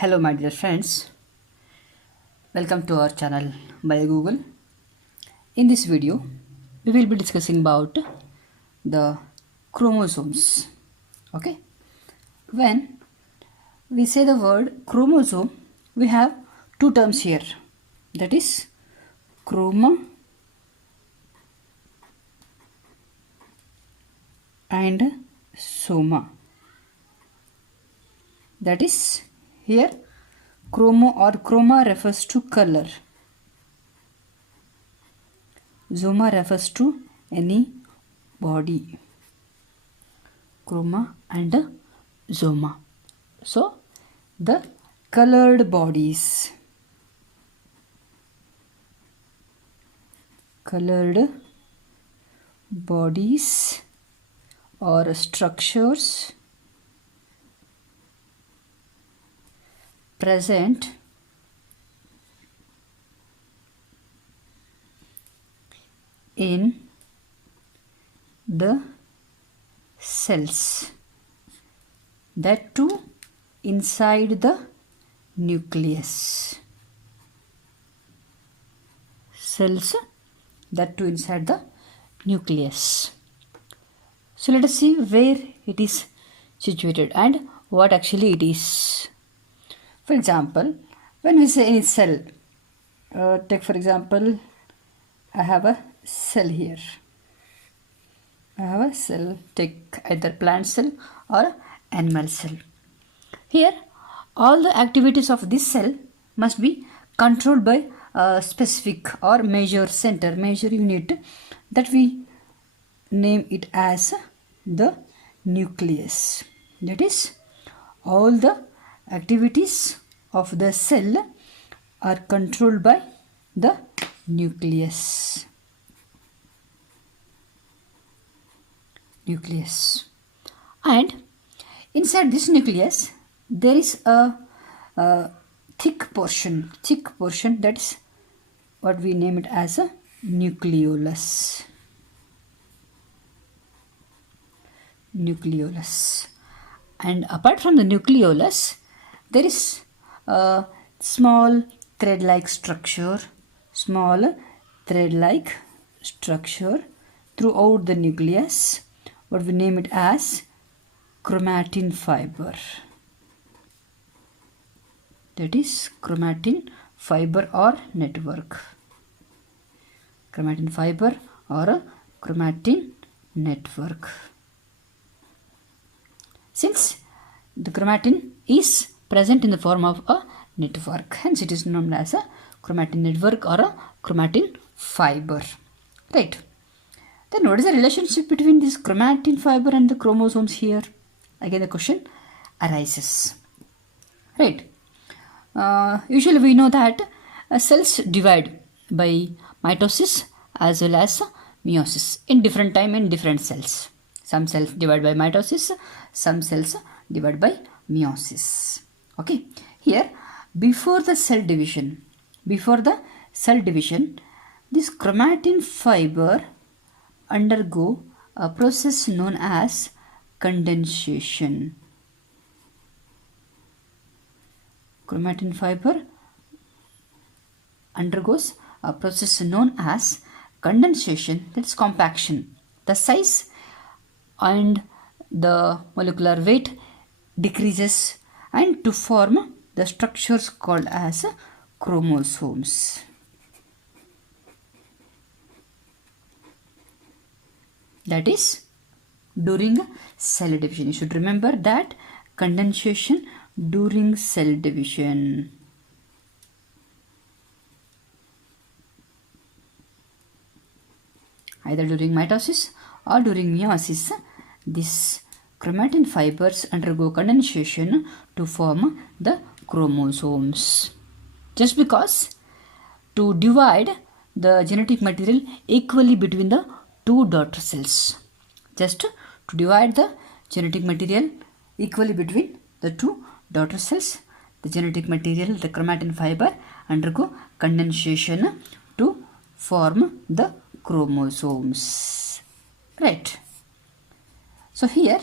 Hello my dear friends, welcome to our channel BioGoogle. In this video, we will be discussing about the chromosomes. Okay, when we say the word chromosome, we have two terms here, that is chroma and soma. That is here chroma refers to color. Soma refers to any body. Chroma and soma. So the colored bodies. Colored bodies or structures present in the cells, that too inside the nucleus. Cells, that too inside the nucleus. So let us see where it is situated and what actually it is. For example, when we say any cell, take for example, I have a cell here. I have a cell, take either plant cell or animal cell. Here, all the activities of this cell must be controlled by a specific or major center, major unit, that we name it as the nucleus. That is, all the activities of the cell are controlled by the nucleus. And inside this nucleus there is a thick portion, that is what we name it as a nucleolus. And apart from the nucleolus, there is a small thread-like structure throughout the nucleus, what we name it as chromatin fiber. That is chromatin fiber or network. Chromatin fiber or a chromatin network. Since the chromatin is present in the form of a network, hence it is known as a chromatin network or a chromatin fiber. Right. Then what is the relationship between this chromatin fiber and the chromosomes here? Again the question arises. Right. Usually we know that cells divide by mitosis as well as meiosis in different time in different cells. Some cells divide by mitosis, some cells divide by meiosis. Okay. Here, before the cell division, this chromatin fiber undergo a process known as condensation. Chromatin fiber undergoes a process known as condensation, that is compaction. The size and the molecular weight decreases and to form the structures called as chromosomes. That is during cell division. You should remember that condensation during cell division. Either during mitosis or during meiosis, these chromatin fibers undergo condensation to form the chromosomes. Just because to divide the genetic material equally between the two daughter cells. Just to divide the genetic material equally between the two daughter cells, the genetic material, the chromatin fiber undergo condensation to form the chromosomes. Right. So here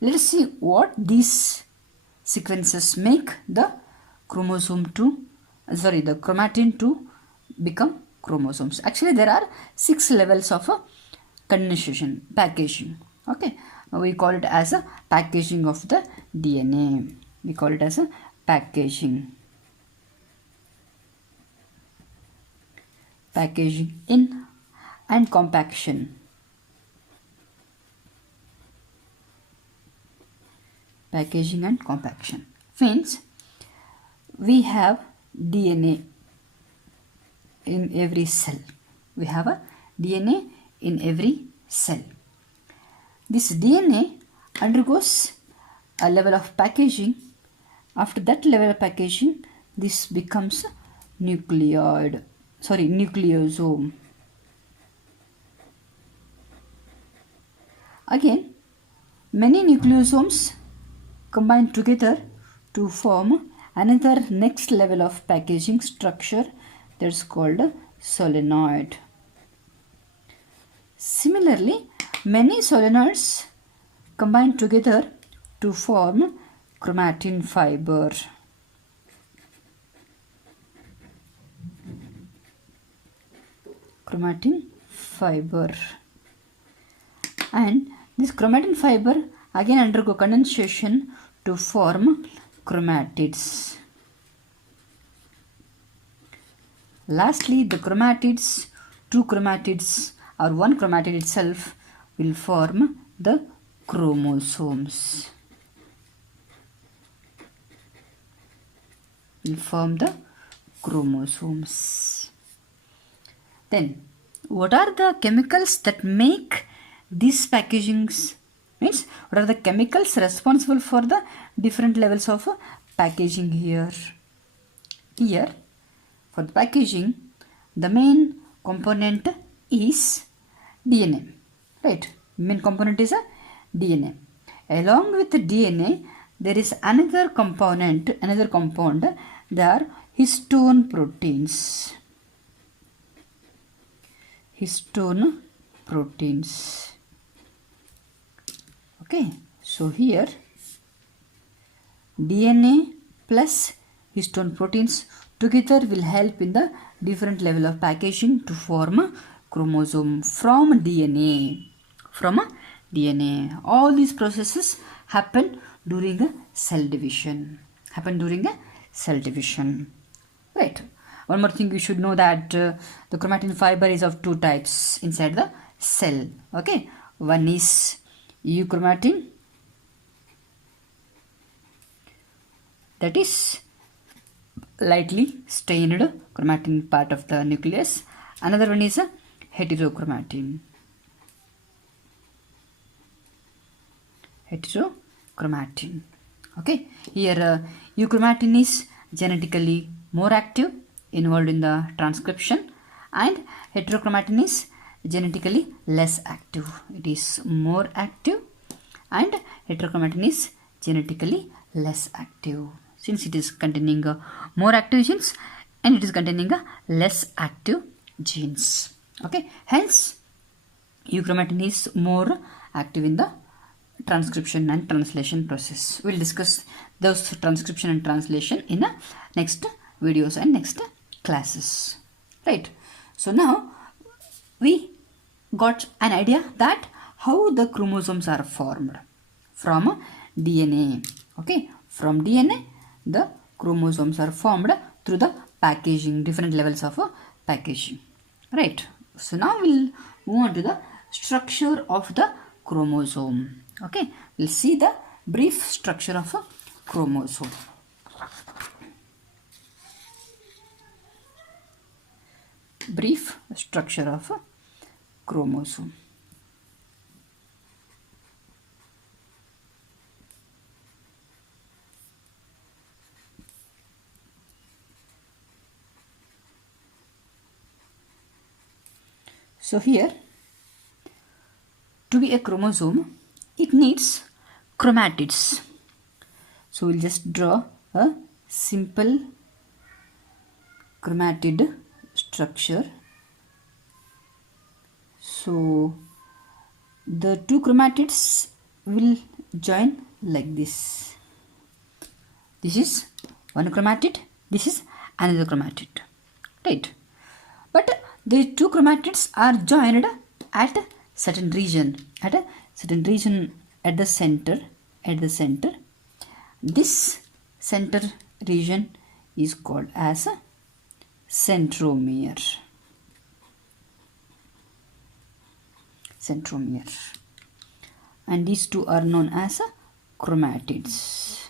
let us see what these sequences make the the chromatin to become chromosomes. Actually, there are 6 levels of condensation, packaging. Okay, we call it as a packaging of the DNA. We call it as a packaging in and compaction. Packaging and compaction means we have DNA in every cell. We have a DNA in every cell. This DNA undergoes a level of packaging. After that level of packaging, this becomes nucleosome. Again, many nucleosomes combine together to form another next level of packaging structure that's called solenoid. Similarly, many solenoids combine together to form chromatin fiber. And this chromatin fiber again undergo condensation to form chromatids. Lastly, the chromatids, 2 chromatids or 1 chromatid itself will form the chromosomes. Then, what are the chemicals that make these packagings? Means, what are the chemicals responsible for the different levels of packaging here? Here, for the packaging, the main component is DNA. Right? Main component is a DNA. Along with the DNA, there is another compound. They are histone proteins. Okay, so here DNA plus histone proteins together will help in the different level of packaging to form a chromosome from DNA. All these processes happen during a cell division. Right. One more thing you should know that the chromatin fiber is of 2 types inside the cell. Okay. One is euchromatin, that is lightly stained chromatin part of the nucleus. Another one is a heterochromatin. Okay, here euchromatin is genetically more active, involved in the transcription, and heterochromatin is genetically less active. It is more active, and heterochromatin is genetically less active, since it is containing more active genes and it is containing less active genes. Okay, hence euchromatin is more active in the transcription and translation process. We'll discuss those transcription and translation in the next videos and next classes. Right. So now we got an idea that how the chromosomes are formed from DNA. Okay, from DNA the chromosomes are formed through the packaging, different levels of packaging. Right. So now we'll move on to the structure of the chromosome. Okay, we'll see the brief structure of a chromosome. Brief structure of a chromosome. So here, to be a chromosome, it needs chromatids. So we'll just draw a simple chromatid structure. So the 2 chromatids will join like this. This is one chromatid, this is another chromatid, right? But the two chromatids are joined at a certain region, at the center, This center region is called as a centromere. And these two are known as chromatids.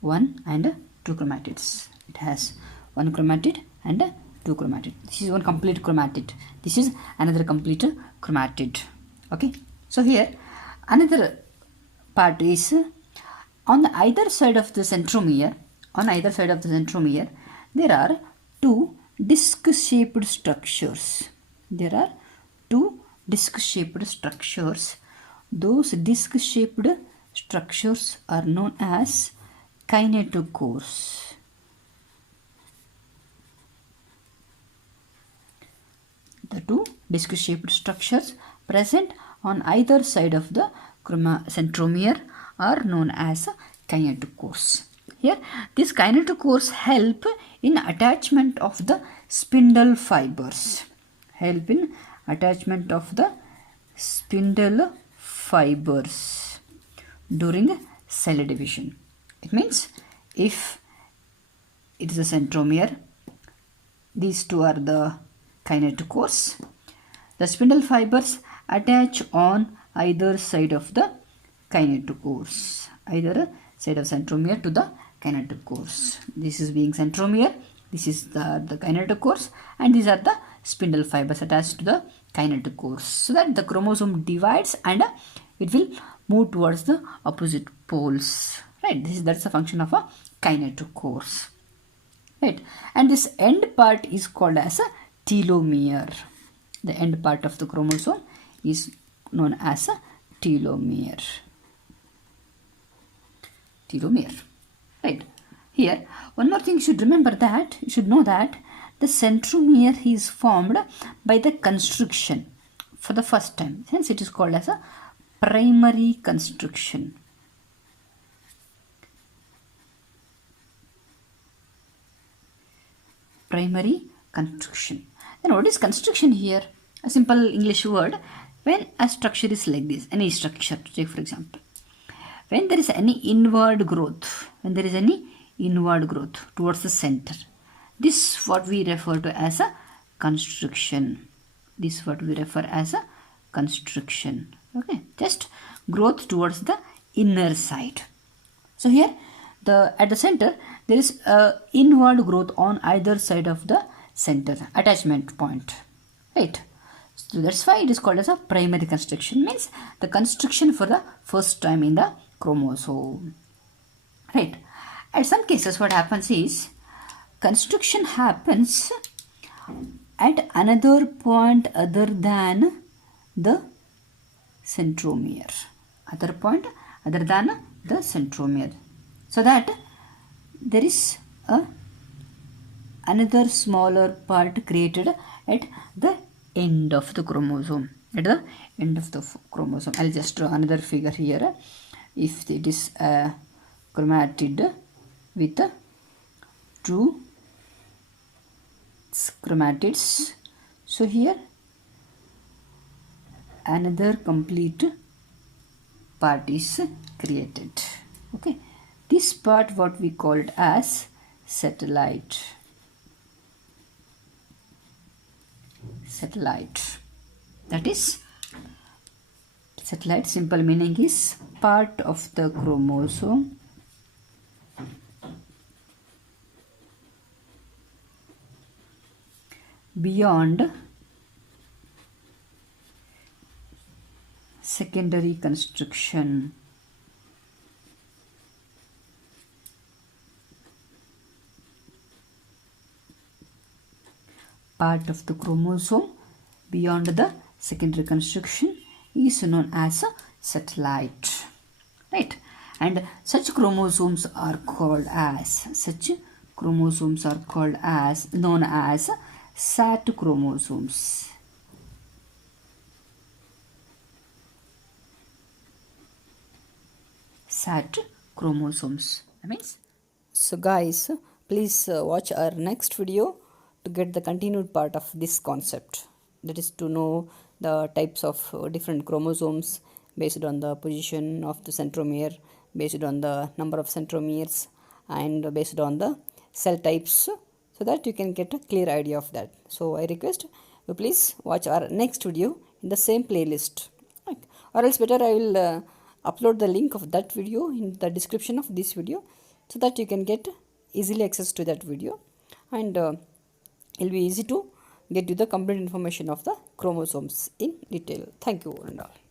One and two chromatids. It has one chromatid and two chromatid. This is one complete chromatid. This is another complete chromatid. Okay. So here another part is on either side of the centromere. There are two disc-shaped structures. Those disc-shaped structures are known as kinetochores. The two disc-shaped structures present on either side of the centromere are known as kinetochores. Here, these kinetochores help in attachment of the spindle fibers. During cell division. It means if it is a centromere, these two are the kinetochores. The spindle fibers attach on either side of the kinetochores, either side of centromere to the kinetochores. This is being centromere, this is the kinetochores, and these are the spindle fibers attached to the kinetochores, so that the chromosome divides and it will move towards the opposite poles, right? That's the function of a kinetochores, right? And this end part is called as a telomere. The end part of the chromosome is known as a telomere. Right? Here, one more thing you should know that the centromere is formed by the constriction for the first time. Hence, it is called as a primary constriction. Then what is constriction here? A simple English word. When a structure is like this, any structure, take for example, when there is any inward growth towards the center, this is what we refer to as a constriction. Okay, just growth towards the inner side. So here, at the center, there is a inward growth on either side of the center attachment point, right? So that's why it is called as a primary constriction. Means the constriction for the first time in the chromosome, right? At some cases, what happens is constriction happens at another point other than the centromere. So that there is another smaller part created at the end of the chromosome. I'll just draw another figure here. If it is a chromatid with two chromatids, so here another complete part is created. Okay, this part what we called as satellite. That is satellite. Simple meaning is part of the chromosome beyond secondary constriction. Part of the chromosome beyond the secondary constriction is known as a satellite, right? And such chromosomes are called as known as sat chromosomes. sat chromosomes. That means. So guys, please watch our next video to get the continued part of this concept. That is to know the types of different chromosomes based on the position of the centromere, based on the number of centromeres, and based on the cell types, so that you can get a clear idea of that. So I request you please watch our next video in the same playlist. Right. Or else better I will upload the link of that video in the description of this video, so that you can get easily access to that video, and it will be easy to get you the complete information of the chromosomes in detail. Thank you and all.